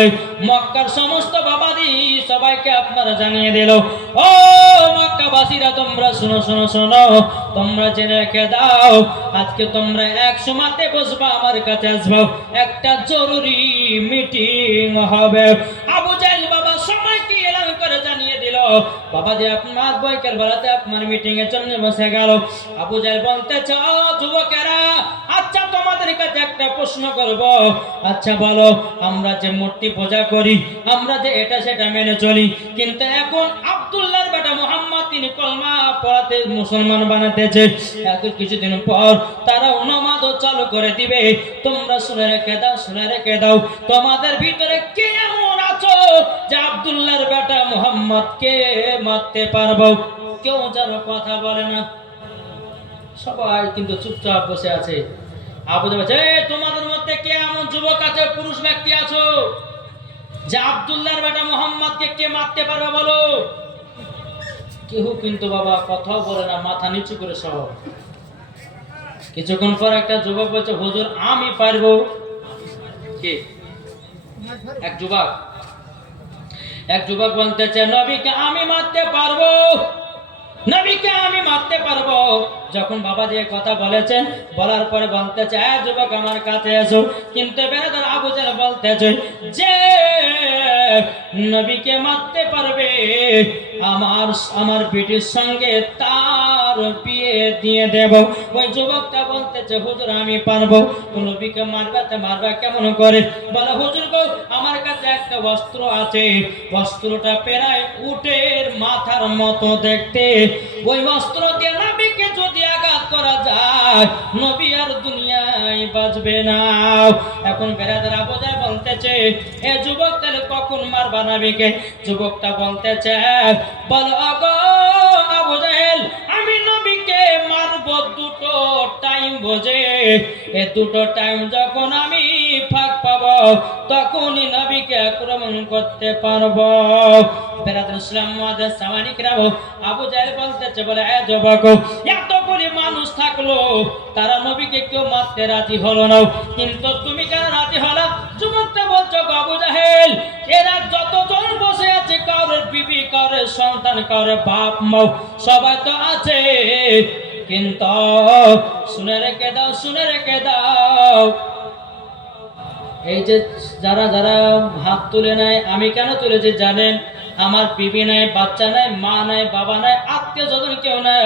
বলে মক্কার সমস্ত বাবাদি সবাইকে আপনারা জানিয়ে দিল, ও মক্কাবাসীরা তোমরা শোনো শোনো শোনো, তোমরা জেনে রেখে দাও, আজকে তোমরা এক সমাতে বসবা, আমার কাছে আসবো, একটা জরুরি মিটিং হবে। আবু জাহেল বাবা সবাইকে এলান করে জানিয়ে দিল, বাবা যে আপনার বৈকের বেলাতে আপনার মিটিং এর জন্য বসে গেল। আবু জাহেল বলতেছে, ও যুবকেরা, আচ্ছা তোমাদের কাছে একটা প্রশ্ন করব, আচ্ছা বলো, আমরা যে মূর্তি পূজা করি, আমরা যে এটা সেটা মেনে চলি, কিন্তু এখন আব্দুল্লাহর বেটা মুহাম্মদ তিনি কলমা পড়াতে মুসলমান বানাতেছে, এত কিছুদিন পর তারাও নামাজও চালু করে দিবে, তোমরা শুনে রেখে দাও, শুনে রেখে দাও, তোমাদের ভিতরে কে এমন আছো যে আব্দুল্লাহর বেটা মুহাম্মদকে মারতে পারবো? কেউ যেন কথা বলে না, সবাই কিন্তু চুপচাপ বসে আছে। আবু জাহেল বলছে, তোমাদের মধ্যে কে এমন যুবক আছে, পুরুষ ব্যক্তি আছো যে আব্দুল্লাহর বেটা মুহাম্মদকে কে মারতে পারবে বলো? কেউ কিন্তু বাবা কথাও বলে না, মাথা নিচু করে সব। কিছুক্ষণ পর একটা যুবক বলছে, হুজুর আমি পারবো। কে? এক যুবক বলতেছে, নবীকে আমি মারতে পারবো, নবীকে আমি মারতে পারবো। যখন বাবা দিয়ে কথা বলেছেন, বলার পরে বলতেছে, যুবক আমার কাছে এসো। কিন্তু বেরাদার আবু জাহেল বলতেছে যে নবীকে মারতে পারবে, আমার পিঠির সঙ্গে তার বিয়ে দিয়ে দেব। ওই যুবকটা বলতেছে, হুজুর আমি পারবো। নবীকে মারবা কেমন করে? বলে, হুজুর গো, আমার কাছে একটা অস্ত্র আছে, অস্ত্রটা প্রায় উটের মাথার মতো দেখতে, ওই অস্ত্র দিয়ে নবীকে যদি আঘাত করা যায়, নবী আর দুনিয়ায় বাঁচবে না। এখন বেরাদার আবু জাহেল বলতেছে, এ যুবক তাহলে কখন মারবা নবীকে? যুবকটা বলতেছে, বলো গো আবু জাহেল, আমি নবীকে মারবো দুটো টাইম বোঝে, এ দুটো টাইম যখন আমি ফাঁক পাবো, তখনই নবীকে আক্রমণ করতে পারবো। বেরাদার ইসলাম মুআদ্দাস সামানিক রাও আবু জাহেল বলতেছে, বলে যুবক, এতগুলি মানুষ থাকলো, তারা নবীকে কেউ মারতে রাজি হলো না, কিন্তু তুমি কেন রাজি হলো? যুবকটা বলছো, আবু জাহেল, এরা যতজন বসে আছে, কারোর বিবি, কারোর সন্তান, কারোর বাপ মা সবাই তো আছে, কিন্তু শুনে রেখে দাও, শুনে রেখে দাও, এই যে যারা যারা হাত তুলে নেয়, আমি কেন তুলেছি জানেন? আমার বিবি নাই, বাচ্চা নাই, মা নাই, বাবা নাই, আত্মীয় স্বজন কেউ নাই,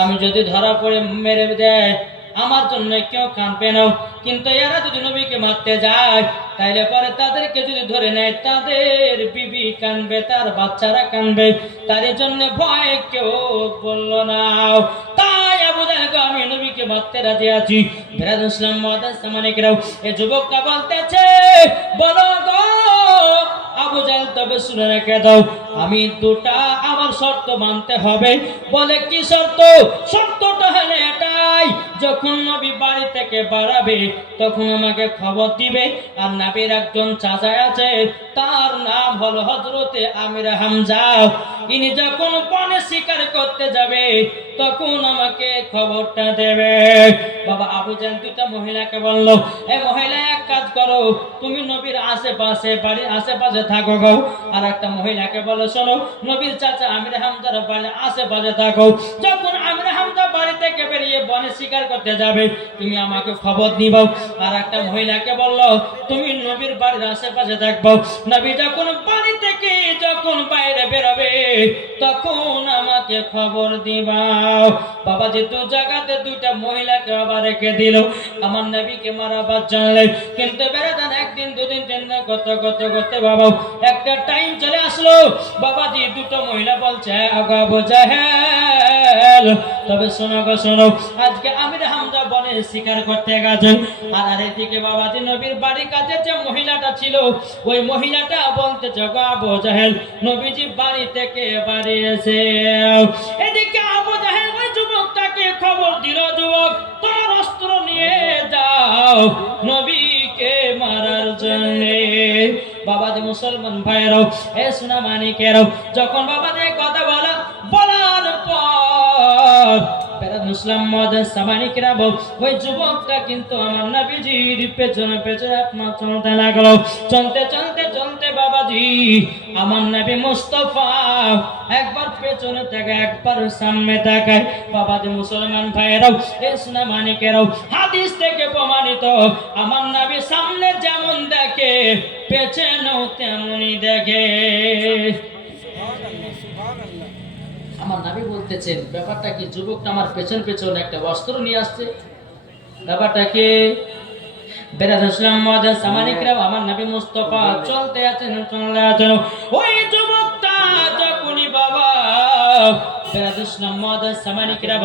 আমি যদি ধরা পড়ে মেরে দেয়, আমার জন্য কেউ কাঁদবে না, কিন্তু এরা যদি নবীকে মারতে যায়, তাইলে পরে তাদেরকে যদি ধরে নেয়, তাদের বিবি কাঁদবে, তার বাচ্চারা কাঁদবে, তার জন্য ভয় কেউ বললো না। তাই আবু জাহেল, আমি নবীকে মারতে রাজি আছি। বেরাদার ইসলাম মুআদ্দাস সামানিক রাও এই যুবকটা বলতেছে, বলো গো আবু জাহেল, তবে শুনে রেখে দাও, আমি দুটা আমার শর্ত মানতে হবে। বলে, কি শর্ত? শর্তটা হলো এটাই, যখন নবী বাড়ি থেকে বাড়াবে, তখন আমাকে খবর দিবে, আর নবীর একজন চাচা আছে, তার নাম হলো হযরতে আমির হামজা, ইনি যখন বনে শিকার করতে যাবে, তখন আমাকে খবরটা দেবে। বাবা আবু জাহেল দুটা মহিলাকে বলল, এই মহিলা এক কাজ করো, তুমি নবীর আশেপাশে, বাড়ির আশেপাশে থাকো গো। আর একটা মহিলাকে বলো, শোনো, নবীর চাচা আমির হামজার বাড়ির আশেপাশে থাকো, যখন আমির হামজা বাড়ি থেকে বেরিয়ে বনে শিকার করতে যাবে, তুমি আমাকে খবর দিবা। আর একটা মহিলাকে বলল, তুমি নবীর বাড়ির আশেপাশে থাকবো, নবী যখন বাড়ি থেকে যখন বাইরে বেরোবে, তখন আমাকে খবর দিবা। বাবা যে দু জায়গাতে দুইটা মহিলাকে আবার রেখে দিল, আমার নবীকে মারাবার জানলে, কিন্তু বেরাদান একদিন দুদিন তিন দিন করতে করতে করতে বাবা একটা টাইম চলে আসলো, বাবা যে দুটো মহিলা বলছে, আবু জাহেল, তবে শোনো গো শোনো, আজকে আমির হামজা বনে শিকার করতে গেছে, আর এদিকে বাবা যে নবীর বাড়ির কাছে যে মহিলাটা ছিল, ওই মহিলাটা বলতেছে, আবু জাহেল, নবীজি বাড়ি থেকে বাড়ি এসে। এদিকে আবু জাহেল ওই যুবকটাকে খবর দিল, যুবক, তোমার অস্ত্র নিয়ে যাও নবীকে মারার জন্য। বাবা যে মুসলমান ভাইরাও, এ সোনা মানিকেরাও, যখন বাবা যে কথা বলার পর ইসলাম মুআদ্দাস সামানিক রাও ওই যুবকটা কিন্তু আমার নবীজির পেছনে পেছনে আপনার চলতে লাগলো, চলতে চলতে চলতে বাবাজি আমার নবী মুস্তাফা একবার পেছনে তাকায় একবার সামনে তাকায়। বাবাজি মুসলমান ভাইরাও ইসনা মানিকেরাও হাদিস থেকে প্রমাণিত আমার নবী সামনে যেমন দেখে পেছনেও তেমনই দেখে। আমার নবী বলতেছেন ব্যাপারটা কি, যুবকটা আমার পেছন পেছন একটা বস্ত্র নিয়ে আসছে, ব্যাপারটা কি? বেরাদুসলাম মাদার সামানিকরা আমার নবী মুস্তাফা চলতে আছেন ওই যুবকটা যখনই বাবা বেরাদুসলাম মাদার সামানিকরা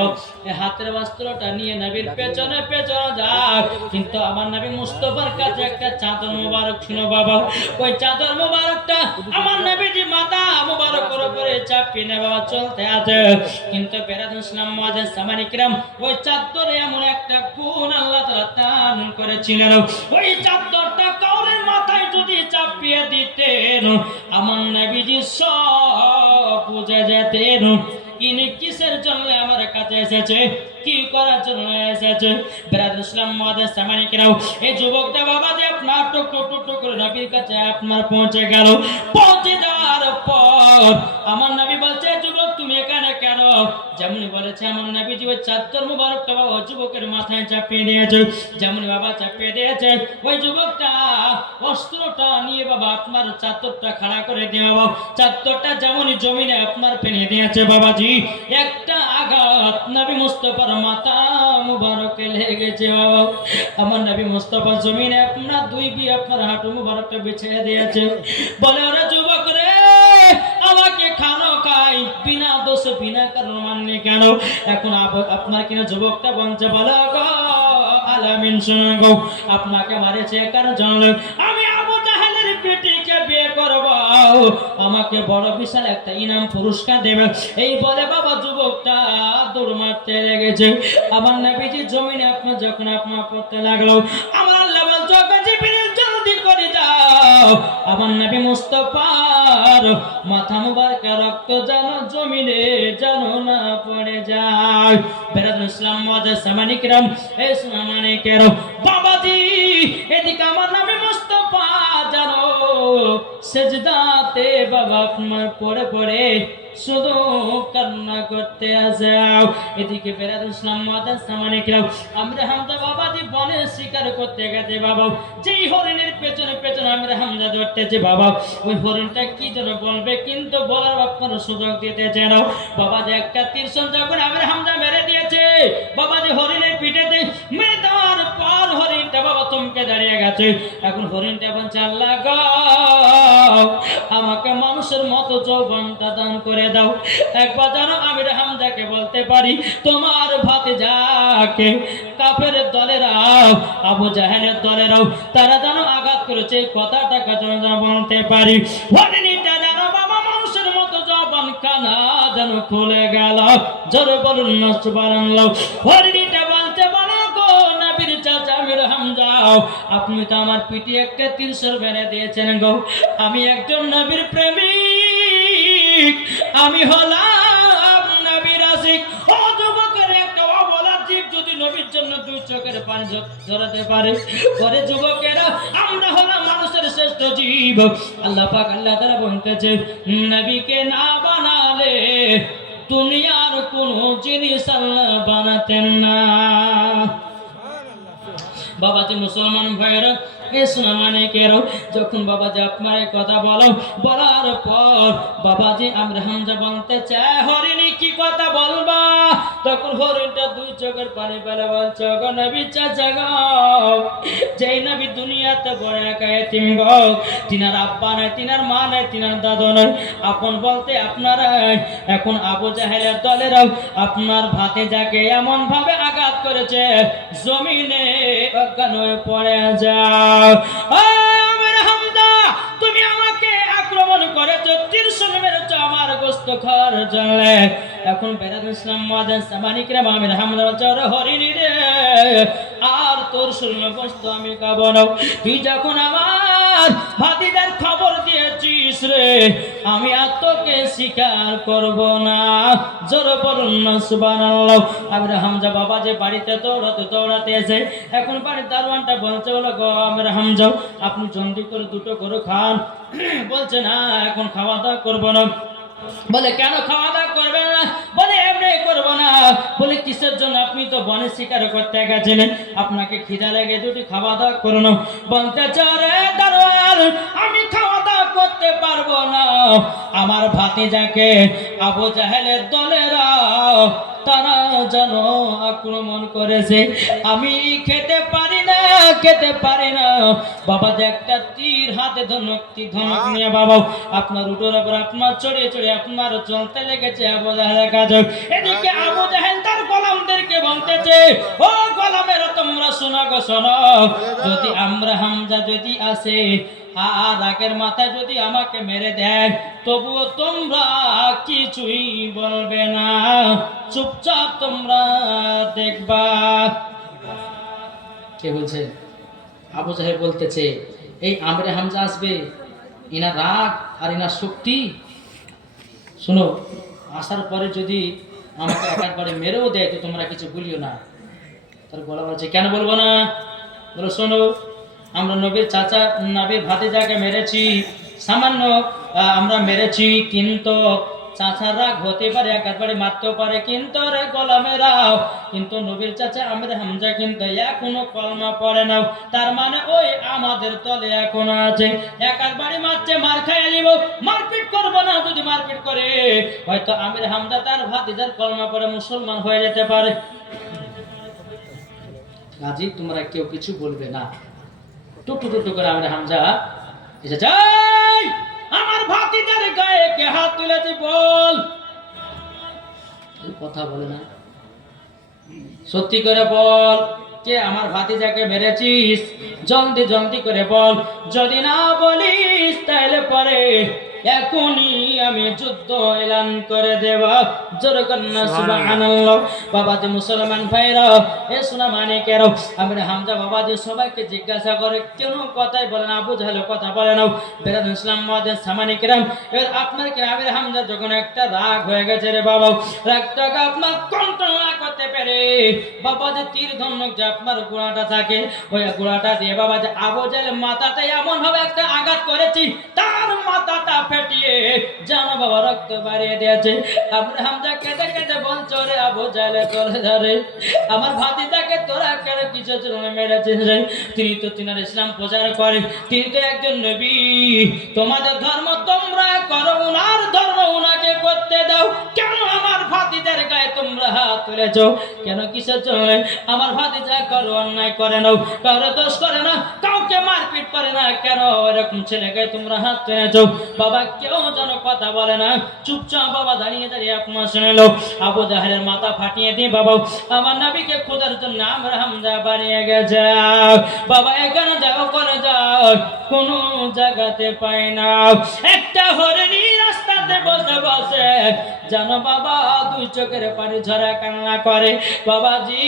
হাতের বস্ত্রটা নিয়ে নবীর পেছনে পেছনে যায়, কিন্তু আমার নবী মুস্তাফার কাছে একটা চাদর মোবারক ছিল বাবা। ওই চাদর মোবারকটা আমার নবীজি মাথা মোবারকের উপরে চাপিয়ে নিয়ে বাবা চলতে আছে, কিন্তু বেরাদুসলাম মাদার সামানিকরা ওই চাদরে এমন একটা গুণ আল্লাহ তাআলা দান করেছিলেন, ওই চাদরটা কাউরের মাথায় যদি চাপিয়ে দিতেন আমার নবীজি সব বুঝে যেতেন ইনি কিসের জন্য আমার কাছে এসেছে, কি করার জন্য এসেছে। ব্রাদার ইসলাম মাদার সামানিকরাও এই যুবকটা বাবা যে আপনার টুক টুক টুক টুক করে নবীর কাছে আপনার পৌঁছে গেল। পৌঁছে যাওয়ার পর আমার নবী বলছে যুবক তুমি এখানে কেন? যেমন বলেছে আমার নবীজি ওই চাদর মুবারকটা বাবা যুবকের মাথায় চাপিয়ে দিয়েছে, যেমন বাবা চাপিয়ে দিয়েছে ওই যুবকটা অস্ত্রটা নিয়ে বাবা আপনার চাদরটা খাড়া করে দিয়ে বাবা চাদরটা যেমনই জমিনে আপনার ফেলে দিয়েছে বাবাজি, একটা আঘাত নবী মুস্তাফার মাথা মুবারকে লেগেছে বাবা। আমার নবী মুস্তাফা জমিনে আপনার দুই আপনার হাঁটু মুবারকটা বিছিয়ে দিয়েছে, বলে ওরে যুবক রে আমাকে খানো খাই বিনা দোষে বিনা কারণ মাননি কেন? এখন আপনার কিনা যুবকটা বলছে বলে গো আলামিন শুনুন গো আপনাকে মারেছে কারণ জানলেন আমি আবু জাহেলের বেটিকে বিয়ে করব, আমাকে বড় বিশাল একটা ইনাম পুরস্কার দেবে। এই বলে বাবা যুবকটা দৌড় মারতে লেগেছে। আমার নবীজি জমিনে আপনার যখন আপনার পড়তে লাগলো আমার আল্লাহ বলছে জিবরিল জলদি করে যাও আমার নবী মুস্তাফার মাথা মুবারক রক্ত যেন জমিনে যেন না পড়ে যায়। বেরাদুল ইসলাম মাদার সামানিকরাম এই সামানিকেরাম বাবাজি এদিকে আমার নবী মুস্তাফা জানো সেজদাতে বাবা আপনার পড়ে পড়ে শুধু কান্না করতে আসে। এদিকে বেরাদুল ইসলাম মাদার সামানিকরাম আমরা হামজা বাবাজি বনে শিকার করতে গেছে বাবা, যেই হরিণের পেছনে পেছনে আমরা হামজা ধরতেছে বাবা, ওই হরিণটা কি যেন বলবে কিন্তু বলার আপনার সুযোগ দিতেছে না বাবা। যে একটা তীরশন যখন আমরা হামজা মেরে দিয়েছে বাবা, যে হরিণের পিঠেতে মেরে দেওয়ার পর হরিণটা বাবা থমকে দাঁড়িয়ে গেছে। এখন হরিণটা বলছে আল্লাহ গো আমাকে মানুষের মতো যৌবনটা দান করে দাও, একবার যেন আমি হামজাকে বলতে পারি তোমার ভাতিজাকে কাফেরের দলেরাও আবু জাহেলের দলেরাও তারা যেন আঘাত করেছে কথাটাকে যেন বলতে পারি। হরিণটা যেন বাবা মানুষের মতো যৌবন কানা যেন খুলে গেল, জোরে বলুন না সুবহানাল্লাহ। হরিণটা বলতে বলো গো নবীর চাচা আমির হামজা আপনি তো আমার পিঠে একটা তীরশর মেরে দিয়েছেন গো, আমি একজন নবীর প্রেমিক, আমি হলাম নবীর আশিক। ও যুবকের একটা অবলা জীব যদি নবীর জন্য দুই চোখের পানি ঝরাতে পারে, পরে যুবকেরা আমরা হলাম মানুষের শ্রেষ্ঠ জীব। আল্লাহ পাক আল্লাহ তাআলা বলতেছে নবীকে না বানালে দুনিয়ার কোনো জিনিস আল্লাহ বানাতেন না। বাবাজি মুসলমান ভাইয়েরা যখন বাবাজি আপনার কথা বলার পর বাবাজি আমরা হামজা বলতে চাই হরিণী কি কথা বলবা, তখন হরিণটা দুই চোখের পানি ফেলে বলছে গো নবী চাচা গো, যেই নবী দুনিয়াতে বড় একা এতিম গো, তিনার আব্বা নাই তিনার মা নাই তিনার দাদু নাই, আপন বলতে আপনারা। এখন আবু জাহেলের দলেরাও আপনার ভাতিজাকে এমন ভাবে আঘাত করেছে জমিনে অজ্ঞান হয়ে পড়ে যাও। তুমি আমাকে আক্রমণ করেছো তীরশন মেরেছো আমার গোশত খাওয়ার জন্য। এখন বেরাদুল ইসলাম মাদার সামানিকরাম আমির হামজা বলছে হরিণী রে আর তোর শরীর গোশত আমি খাবো না, তুই যখন আমার ভাতিজার খবর দিয়েছিস রে, আমি আর তোকে স্বীকার করব না। জোরে বলুন না সুবহানাল্লাহ। আমির হামজা বাবা যে বাড়িতে দৌড়াতে দৌড়াতে এসে এখন বাড়ির দারোয়ানটা বলছে, বলো গো আমির হামজা, আপনি জলদি করে দুটো করে খান। বলছে না, এখন খাওয়া দাওয়া করবো না। বলে কেন খাওয়া দাওয়া করবেন না? বলে এমনি করবো না। বলে কিসের জন্য? আপনি তো বনে শিকার করতে গেছেন, আপনাকে খিদা লেগে দুটি খাওয়া দাওয়া করুন। বলতে চরে দারোয়ান, আমি খাওয়া দাওয়া করতে পারবো না। আমার ভাতিজাকে আবু জাহেলের দলেরা তারা যেন আক্রমণ করেছে, আমি খেতে পারি না, খেতে পারি না। বাবা যে একটা তীর হাতে ধনুক নিয়ে বাবা আপনার উটোর উপর আপনার চড়িয়ে চড়িয়ে আপনার চলতে লেগেছে আবু জাহেলের কাজ। এদিকে আবু জাহেল তার গোলামদেরকে বলতেছে, ও গোলামেরা তোমরা শোনো গো শোনো, যদি আমরা হামজা যদি আসে আর রাগের মাথায় যদি আমাকে মেরে দেয়, তবুও তোমরা কিছুই বলবে না, চুপচাপ তোমরা দেখবা। কে বলছে? আবু জাহেল বলতেছে, এই আমরে হামজা আসবে, ইনার রাগ আর ইনার শক্তি, শুনো, আসার পরে যদি আমাকে একবারে মেরেও দেয় তো তোমরা কিছু বলিও না। তার গলা বলছে, কেন বলবো না? বলো শোনো, আমরা নবীর চাচা নবীর ভাতিজাকে মেরেছি, সামান্য আমরা মেরেছি, কিন্তু চাচার রাগ হতে পারে, একবারে মারতেও পারে, কিন্তু রে গোলামেরাও, কিন্তু নবীর চাচা আমির হামজা কিন্তু এখনো কলমা পড়ে না। তার মানে ওই আমাদের তলে এখনো আছে, একবারে মারছে, মার খাইয়ে নিব, মারপিট করবো না। যদি মারপিট করে হয়তো আমির হামজা তার ভাতিজার কলমা পড়ে মুসলমান হয়ে যেতে পারে। কাজী তোমরা কেউ কিছু বলবে না। টুকটু টুকটু করে আমির হামজা এসে যাই, আমার ভাতিজার গায়ে কে হাত তুলেছে বল। কথা বলে না, সত্যি করে বল, কে আমার ভাতিজাকে মেরেছিস? জলদি জলদি করে বল, যদি না বলিস তাহলে পরে এখনই আমি যুদ্ধ এলান করে দেব। জোরে কন্যা সুবহানাল্লাহ। বাবা যে মুসলমান ভাইরা, এ সোনা মানিকেরা, আমির হামজা বাবা যে সবাইকে জিজ্ঞাসা করে, কেন কথাই বলে না? আবু জাহেল কথা বলে না। বেরাদুল ইসলাম মাদের সামানিকেরাম, এর আপনার কি আমির হামজা যখন একটা রাগ হয়ে গেছে রে বাবা, রাগটাকে আপনার কন্ট্রোল না করতে পেরে বাবা যে তীর ধনুক যে আপনার গোড়াটা থাকে, ওই গোড়াটা দিয়ে বাবা যে আবু জাহেল মাথাতে এমন ভাবে একটা আঘাত করেছি, তার মাথাটা ফেটিয়ে জানো বাবা রক্ত বাড়িয়ে দিয়েছে। আমির হামজা কেঁদে কেঁদে বলছে, রে আবু জাহেলের তোরে ধরে আমার ভাতিজাকে তোরা কেন কিসের জন্য মেরেছিস রে? তিনি তো তিনার ইসলাম প্রচার করে, তিনি তো একজন নবী। তোমাদের ধর্ম তোমরা করো, উনার ধর্ম উনাকে করতে দাও, কেন আমার ভাতিজার গায়ে তোমরা হাত তুলেছ? কেন কিসের জন্য? আমার ভাতিজা কারো অন্যায় করে না, কারো দোষ করে না, কাউকে মারপিট করে না, কেন এরকম ছেলেকে তোমরা হাত তুলেছ? বাবা কেউ যেন কথা বলে না, চুপচাপ বাবা দাঁড়িয়ে দাঁড়িয়ে আপনার শুনে লো। আবু জাহেলের মাথা ফাটিয়ে দিয়ে বাবা আমার নবীকে খোঁজার জন্য আমরা হামজা বাড়িয়ে গেছে। বাবা এখানে যাও, ওখানে যাও, কোনো জায়গাতে পাই না। একটা হরিণী রাস্তাতে বসে বসে জানো বাবা দুই চোখের পানি ঝরা কান্না করে, বাবাজি